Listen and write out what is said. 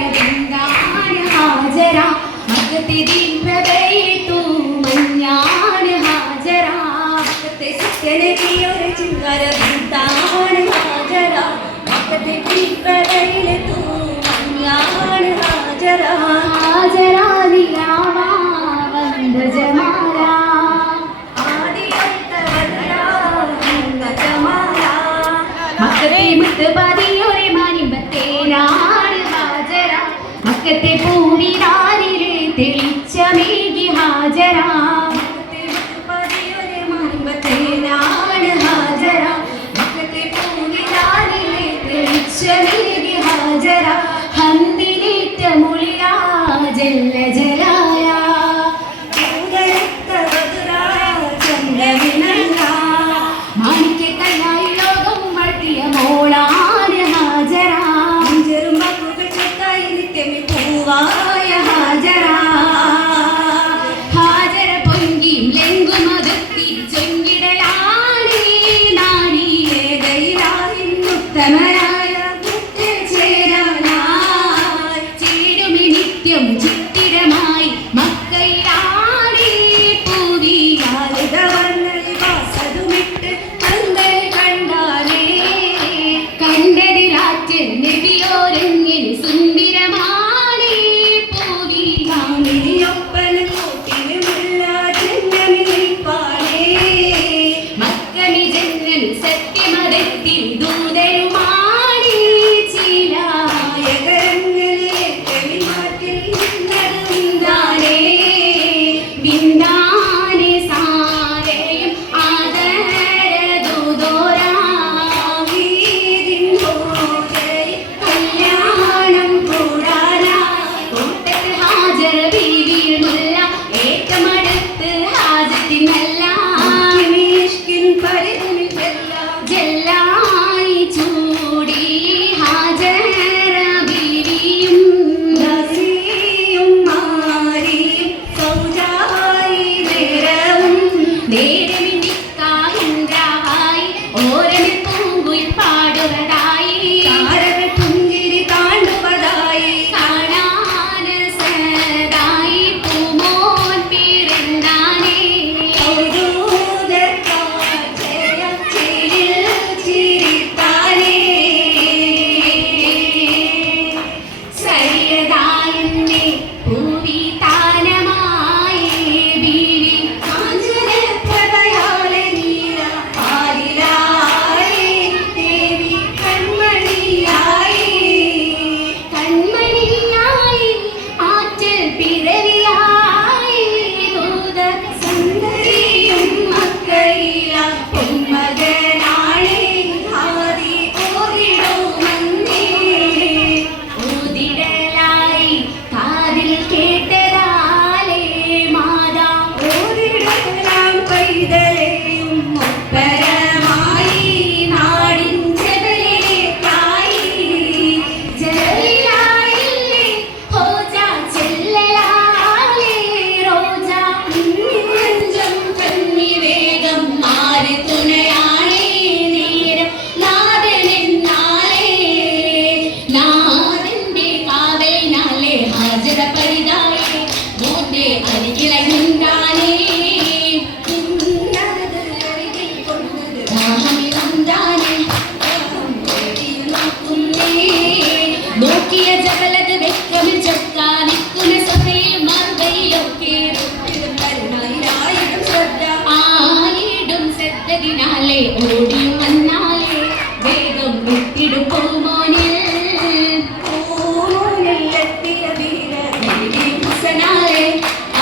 ചിങ്കാരവൃന്ദാണ് ഹാജര മക്കത്തെ ദീപ്രഭയിലെത്തു മഞ്ഞാണ് ഹാജര മക്കത്തെ സത്യനബിയൊരു ചിങ്കാരവൃന്ദാണ് ഹാജര മക്കത്തെ ദീപ്രഭയിലെത്തു മഞ്ഞാണ് ഹാജര ഹാജര നിലാവാ വന്ദ ജമാല മക്കത്തെ മുത്തുപതിയൊരു മാനിമ്പത്തേനാണ് ഹാജര മക്കത്തെ പൂവിനാരിലെ തെളിച്ചമേകി ഹാജര മക്കത്തെ മുത്തുപതിയൊരു മാനിമ്പത്തേനാണ് ഹാജര മക്കത്തെ പൂവിനാരിലെ തെളിച്ചമേകി ഹാജര ഹന്ദിനേറ്റ മുളിയാ ജല്ല ജലായ മാണിക്യക്കല്ലായി ലോകം വളർത്തിയ മോളാണ് ഹാജര ചെറുമക്കുകൾ നിത്യമി പൂവായ ഹാജര ഹാജര പൊങ്കിയും ലെങ്കുമകത്തി ചൊങ്കിടലാണ് നാരിയേതയിലായിന്നുത്തമരായ ചേരാനായി ചേരുമി നിത്യം ചിത്തിരമായി മക്കയിലാണേ പൂവിയാലിതവർണ്ണ വാസതുമിട്ട് കണ്ടേ കണ്ടാലേ കണ്ടതിലാറ്റ് നബിയോരെങ്ങനെ സുന്ദരമാണേ പൂവിയൊപ്പന കൂട്ടിനുമുള്ള ജന്മമിപ്പാണേ മക്കനി ജന്മം സത്യമതത്തിൽ ദൂതരുമാണേ ചിലായകരങ്ങളെ മാറ്റിൽ നിന്നതുണ്ടാനേ വിന്ദാനെ സാരയും ആദരദൂതോരാവീതിൻ പോകരി കല്യാണം കൂടാനാ കൂട്ടത്തിൽ ഹാജര ബീവിയുമുള്ള ഏറ്റമടുത്ത് ഹാജത്തിനല്ല മിഷ്കിൻ പരിധിൽ ജല്ലായി ചൂടി ഹാജര ബീവിയും നസിയും മാരിയും സൗജായി നേരവും നേരമി നിക്കാഹിന്ദ്രായി ഓരമി പൂങ്കുയിൽ പാടുവതായി കാരവ പുഞ്ചിരി താണ്ടുവതായി കാണാൻ സദായി പൂമോൻ പിറന്നാനേ ചിരിത്താനേ സരിയതായെന്നെ പൂവി താനമായി ബീവി കാഞ്ചനപ്രഭയാലെ നീല പാലിലായി ദേവി കൺമണിയായി കൺമണിയായി ആറ്റൽ പിറവിയായി ദൂത സുന്ദരിയും മക്കയില പൊന്മകനാണേ ഹാദി ഓതിടുമന്നേ ഊതിടലായി കാതിൽ കേട്ടതാലേ മാതാ ഓതിടലാം പൈതലെയും ഒപ്പരമായി നാടിൻ ജബലിലേക്കായി ജലലിലായില്ലേ ഹോജ ചെല്ലലാലേ റോജ നെഞ്ചം കന്നി വേഗം മാറി തുണയാണേ നേരം നാദനെന്നാലേ നാദന്റെ കാവലിനാലേ ഹാജര പരിതാളേ മോന്റെ അരികിലായി നിന്നാനേ നോക്കിയ ജബലത് വെക്കമിൽ ചൊക്കാനിക്കുന്ന സഭയിൽ മറുകയിലൊക്കെ ആയിടും ശ്രദ്ധതിനാലേ ഓടി